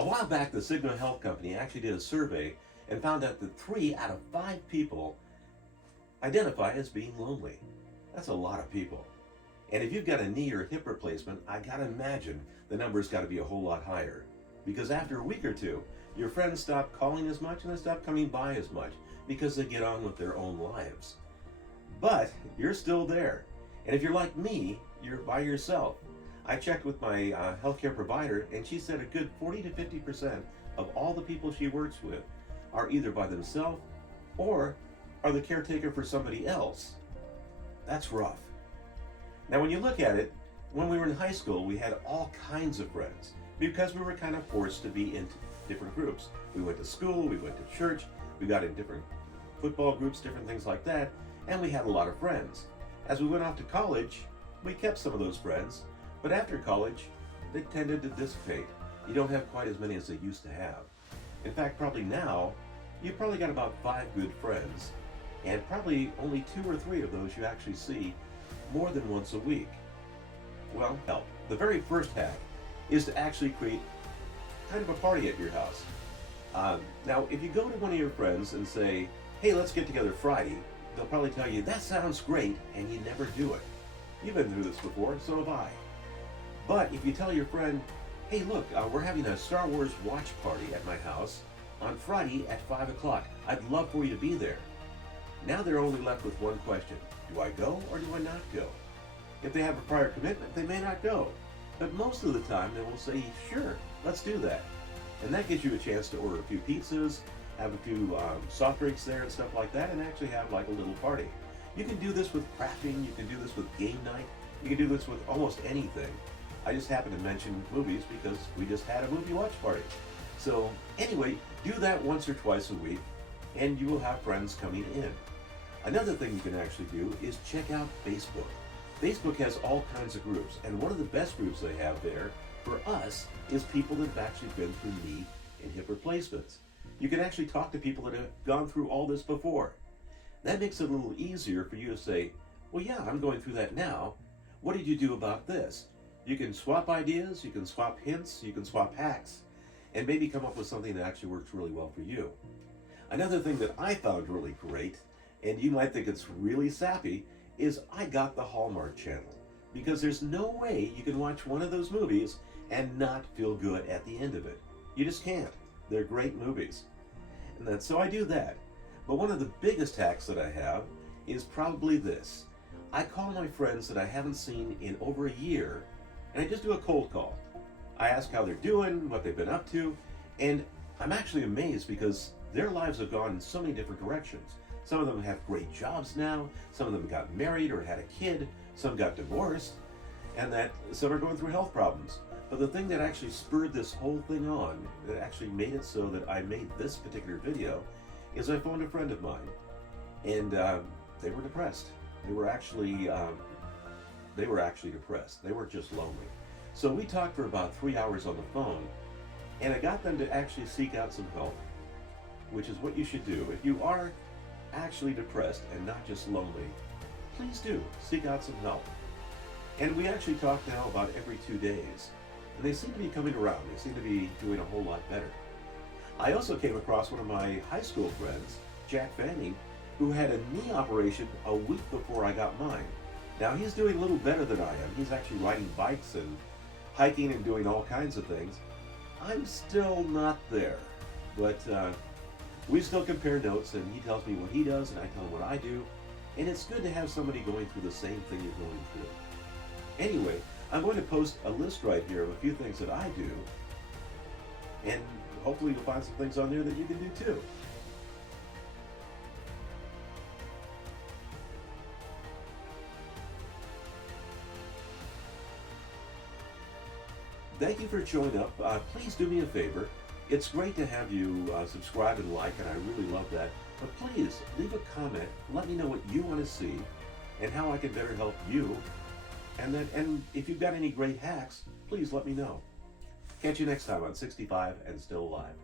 A while back, the Cigma Health Company actually did a survey and found out that 3 out of 5 people identify as being lonely. That's a lot of people. And if you've got a knee or hip replacement, I gotta imagine the number's gotta be a whole lot higher. Because after a week or two, your friends stop calling as much and they stop coming by as much because they get on with their own lives. But you're still there. And if you're like me, you're by yourself. I checked with my healthcare provider, and she said a good 40 to 50% of all the people she works with are either by themselves or are the caretaker for somebody else. That's rough. Now, when you look at it, when we were in high school, we had all kinds of friends because we were kind of forced to be in different groups. We went to school, we went to church, we got in different football groups, different things like that, and we had a lot of friends. As we went off to college, we kept some of those friends, but after college, they tended to dissipate. You don't have quite as many as they used to have. In fact, probably now, you've probably got about 5 good friends, and probably only 2 or 3 of those you actually see more than once a week. Well, help. The very first hack is to actually create kind of a party at your house. Now, if you go to one of your friends and say, hey, let's get together Friday, they'll probably tell you, that sounds great, and you never do it. You've been through this before, so have I. But if you tell your friend, hey, look, we're having a Star Wars watch party at my house on Friday at 5 o'clock. I'd love for you to be there. Now they're only left with one question. Do I go or do I not go? If they have a prior commitment, they may not go. But most of the time, they will say, sure, let's do that. And that gives you a chance to order a few pizzas, have a few soft drinks there and stuff like that, and actually have like a little party. You can do this with crafting, you can do this with game night, you can do this with almost anything. I just happened to mention movies because we just had a movie watch party. So anyway, do that once or twice a week, and you will have friends coming in. Another thing you can actually do is check out Facebook. Facebook has all kinds of groups, and one of the best groups they have there for us is people that have actually been through knee and hip replacements. You can actually talk to people that have gone through all this before. That makes it a little easier for you to say, well, yeah, I'm going through that now. What did you do about this? You can swap ideas, you can swap hints, you can swap hacks, and maybe come up with something that actually works really well for you. Another thing that I found really great, and you might think it's really sappy, is I got the Hallmark Channel. Because there's no way you can watch one of those movies and not feel good at the end of it. You just can't. They're great movies. And so I do that. But one of the biggest hacks that I have is probably this. I call my friends that I haven't seen in over a year, and I just do a cold call. I ask how they're doing, what they've been up to, and I'm actually amazed because their lives have gone in so many different directions. Some of them have great jobs now, some of them got married or had a kid, some got divorced, and that some are going through health problems. But the thing that actually spurred this whole thing on, that actually made it so that I made this particular video, is I phoned a friend of mine, and they were depressed. They were actually depressed. They were just lonely. So we talked for about 3 hours on the phone, and I got them to actually seek out some help, which is what you should do. If you are actually depressed and not just lonely, please do seek out some help. And we actually talk now about every 2 days, and they seem to be coming around. They seem to be doing a whole lot better. I also came across one of my high school friends, Jack Fanning, who had a knee operation a week before I got mine. Now he's doing a little better than I am. He's actually riding bikes and hiking and doing all kinds of things. I'm still not there, but we still compare notes, and he tells me what he does and I tell him what I do, and it's good to have somebody going through the same thing you're going through. Anyway, I'm going to post a list right here of a few things that I do, and hopefully you'll find some things on there that you can do too. Thank you for showing up. Please do me a favor. It's great to have you subscribe and like, and I really love that. But please leave a comment. Let me know what you want to see and how I can better help you. And if you've got any great hacks, please let me know. Catch you next time on 65 and Still Alive.